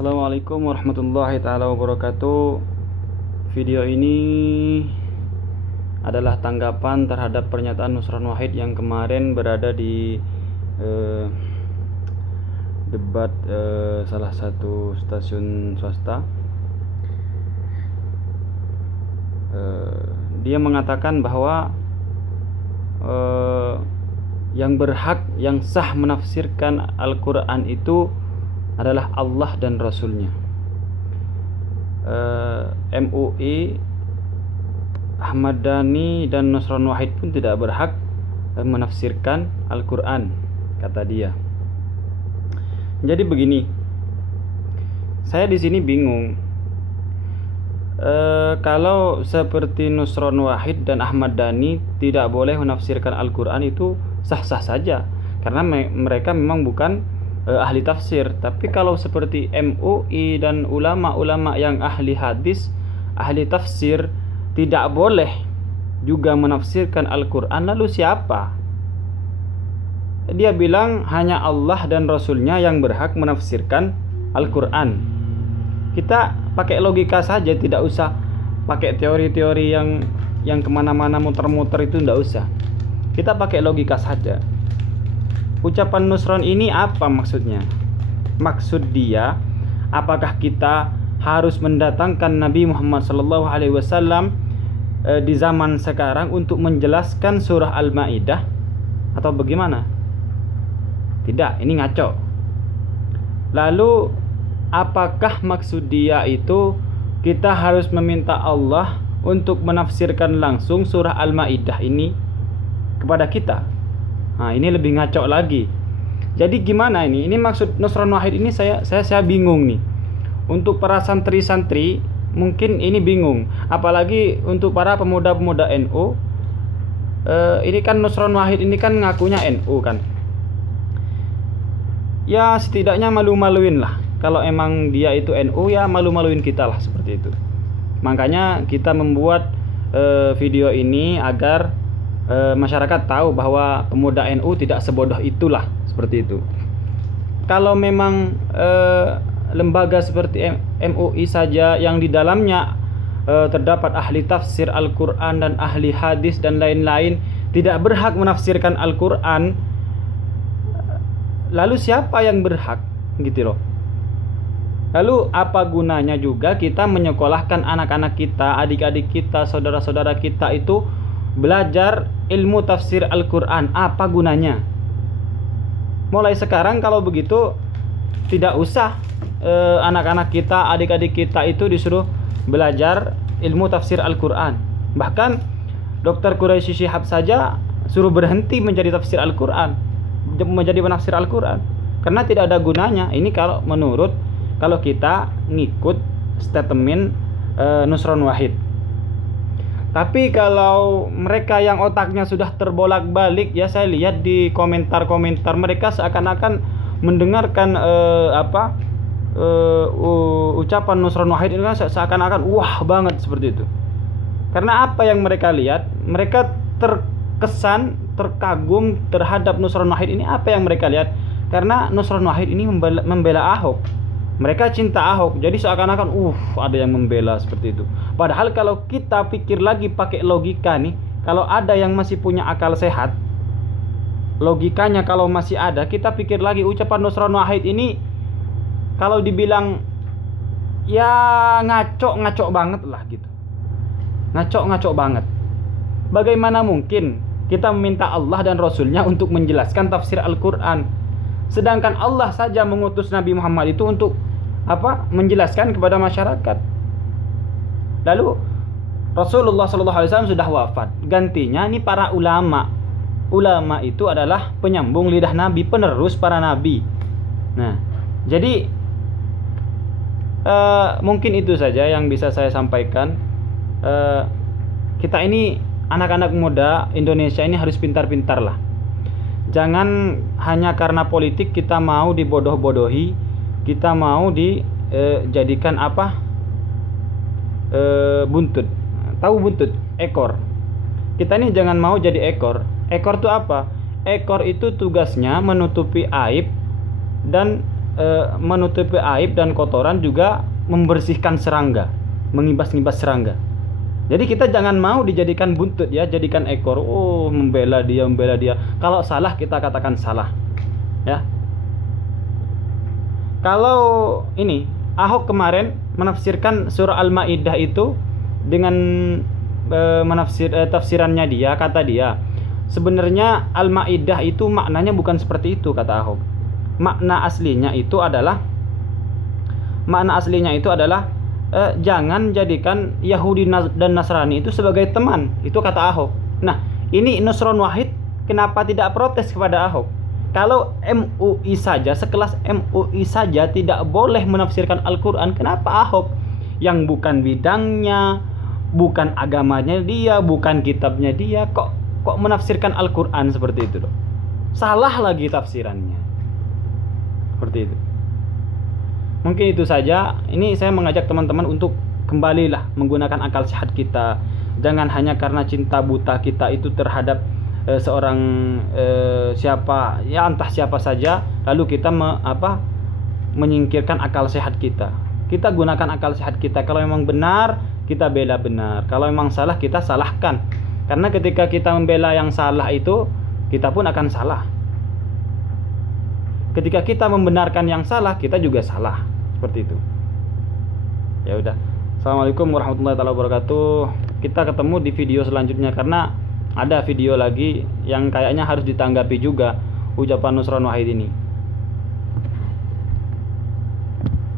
Assalamualaikum warahmatullahi taala wabarakatuh. Video ini adalah tanggapan terhadap pernyataan Nusron Wahid yang kemarin berada di debat salah satu stasiun swasta. Dia mengatakan bahwa yang berhak, yang sah menafsirkan Al-Quran itu adalah Allah dan Rasulnya. MUI, Ahmad Dhani dan Nusron Wahid pun tidak berhak menafsirkan Al-Quran, kata dia. Jadi begini, saya di sini bingung. Kalau seperti Nusron Wahid dan Ahmad Dhani tidak boleh menafsirkan Al-Quran, itu sah-sah saja, karena mereka memang bukan ahli tafsir. Tapi kalau seperti MUI dan ulama-ulama yang ahli hadis, ahli tafsir, tidak boleh juga menafsirkan Al-Quran, lalu siapa? Dia bilang hanya Allah dan Rasulnya yang berhak menafsirkan Al-Quran. Kita pakai logika saja, tidak usah pakai teori-teori yang kemana-mana muter-muter, itu tidak usah. Kita pakai logika saja. Ucapan Nusron ini apa maksudnya? Maksud dia, apakah kita harus mendatangkan Nabi Muhammad SAW di zaman sekarang untuk menjelaskan surah Al-Maidah, atau bagaimana? Tidak, ini ngaco. Lalu apakah maksud dia itu kita harus meminta Allah untuk menafsirkan langsung surah Al-Maidah ini kepada kita? Nah, ini lebih ngaco lagi. Jadi gimana ini? Ini maksud Nusron Wahid ini saya bingung nih. Untuk para santri-santri mungkin ini bingung, apalagi untuk para pemuda-pemuda NU. Ini kan Nusron Wahid ini kan ngakunya NU kan. Ya setidaknya malu-maluin lah. Kalau emang dia itu NU, ya malu-maluin kita lah, seperti itu. Makanya kita membuat video ini agar masyarakat tahu bahwa pemuda NU tidak sebodoh itulah, seperti itu. Kalau memang lembaga seperti MUI saja yang di dalamnya terdapat ahli tafsir Al-Quran dan ahli hadis dan lain-lain tidak berhak menafsirkan Al-Quran, lalu siapa yang berhak, gitu loh. Lalu apa gunanya juga kita menyekolahkan anak-anak kita, adik-adik kita, saudara-saudara kita itu belajar ilmu tafsir Al-Quran? Apa gunanya? Mulai sekarang kalau begitu tidak usah anak-anak kita, adik-adik kita itu disuruh belajar ilmu tafsir Al-Quran. Bahkan Dr. Quraisy Shihab saja suruh berhenti menjadi tafsir Al-Quran, menjadi penafsir Al-Quran, karena tidak ada gunanya. Ini kalau kita ngikut statement Nusron Wahid. Tapi kalau mereka yang otaknya sudah terbolak-balik, ya saya lihat di komentar-komentar mereka seakan-akan mendengarkan ucapan Nusron Wahid ini kan seakan-akan wah banget seperti itu. Karena apa yang mereka lihat, mereka terkesan, terkagum terhadap Nusron Wahid ini. Apa yang mereka lihat? Karena Nusron Wahid ini membela Ahok. Mereka cinta Ahok, jadi seakan-akan ada yang membela, seperti itu. Padahal kalau kita pikir lagi pakai logika nih, kalau ada yang masih punya akal sehat, logikanya kalau masih ada, kita pikir lagi ucapan Nusron Wahid ini, kalau dibilang ya ngaco banget lah gitu. Ngaco banget. Bagaimana mungkin kita meminta Allah dan Rasulnya untuk menjelaskan tafsir Al-Quran, sedangkan Allah saja mengutus Nabi Muhammad itu untuk menjelaskan kepada masyarakat. Lalu Rasulullah SAW sudah wafat, gantinya ini para ulama. Ulama itu adalah penyambung lidah Nabi, penerus para Nabi. Nah, jadi mungkin itu saja yang bisa saya sampaikan. Kita ini anak-anak muda Indonesia ini harus pintar-pintar lah. Jangan hanya karena politik kita mau dibodoh-bodohi, kita mau dijadikan buntut. Tahu buntut? Ekor. Kita ini jangan mau jadi ekor. Ekor itu apa? Ekor itu tugasnya menutupi aib dan menutupi aib dan kotoran, juga membersihkan serangga, mengibas-ngibas serangga. Jadi kita jangan mau dijadikan buntut ya, jadikan ekor. Oh, membela dia. Kalau salah kita katakan salah. Ya. Kalau ini Ahok kemarin menafsirkan surah Al-Maidah itu dengan tafsirannya dia, kata dia, sebenarnya Al-Maidah itu maknanya bukan seperti itu, kata Ahok. Makna aslinya itu adalah jangan jadikan Yahudi dan Nasrani itu sebagai teman. Itu kata Ahok. Nah, ini Nusron Wahid kenapa tidak protes kepada Ahok? Kalau MUI saja, sekelas MUI saja tidak boleh menafsirkan Al-Quran, kenapa Ahok yang bukan bidangnya, bukan agamanya dia, bukan kitabnya dia, kok menafsirkan Al-Quran seperti itu loh? Salah lagi tafsirannya. Seperti itu. Mungkin itu saja. Ini saya mengajak teman-teman untuk kembalilah menggunakan akal sehat kita. Jangan hanya karena cinta buta kita itu terhadap seorang siapa ya, entah siapa saja, lalu kita menyingkirkan akal sehat kita. Kita gunakan akal sehat kita. Kalau memang benar, kita bela benar. Kalau memang salah, kita salahkan. Karena ketika kita membela yang salah itu, kita pun akan salah. Ketika kita membenarkan yang salah, kita juga salah. Seperti itu. Ya udah. Assalamualaikum warahmatullahi wabarakatuh. Kita ketemu di video selanjutnya, karena ada video lagi yang kayaknya harus ditanggapi juga ucapan Nusron Wahid ini.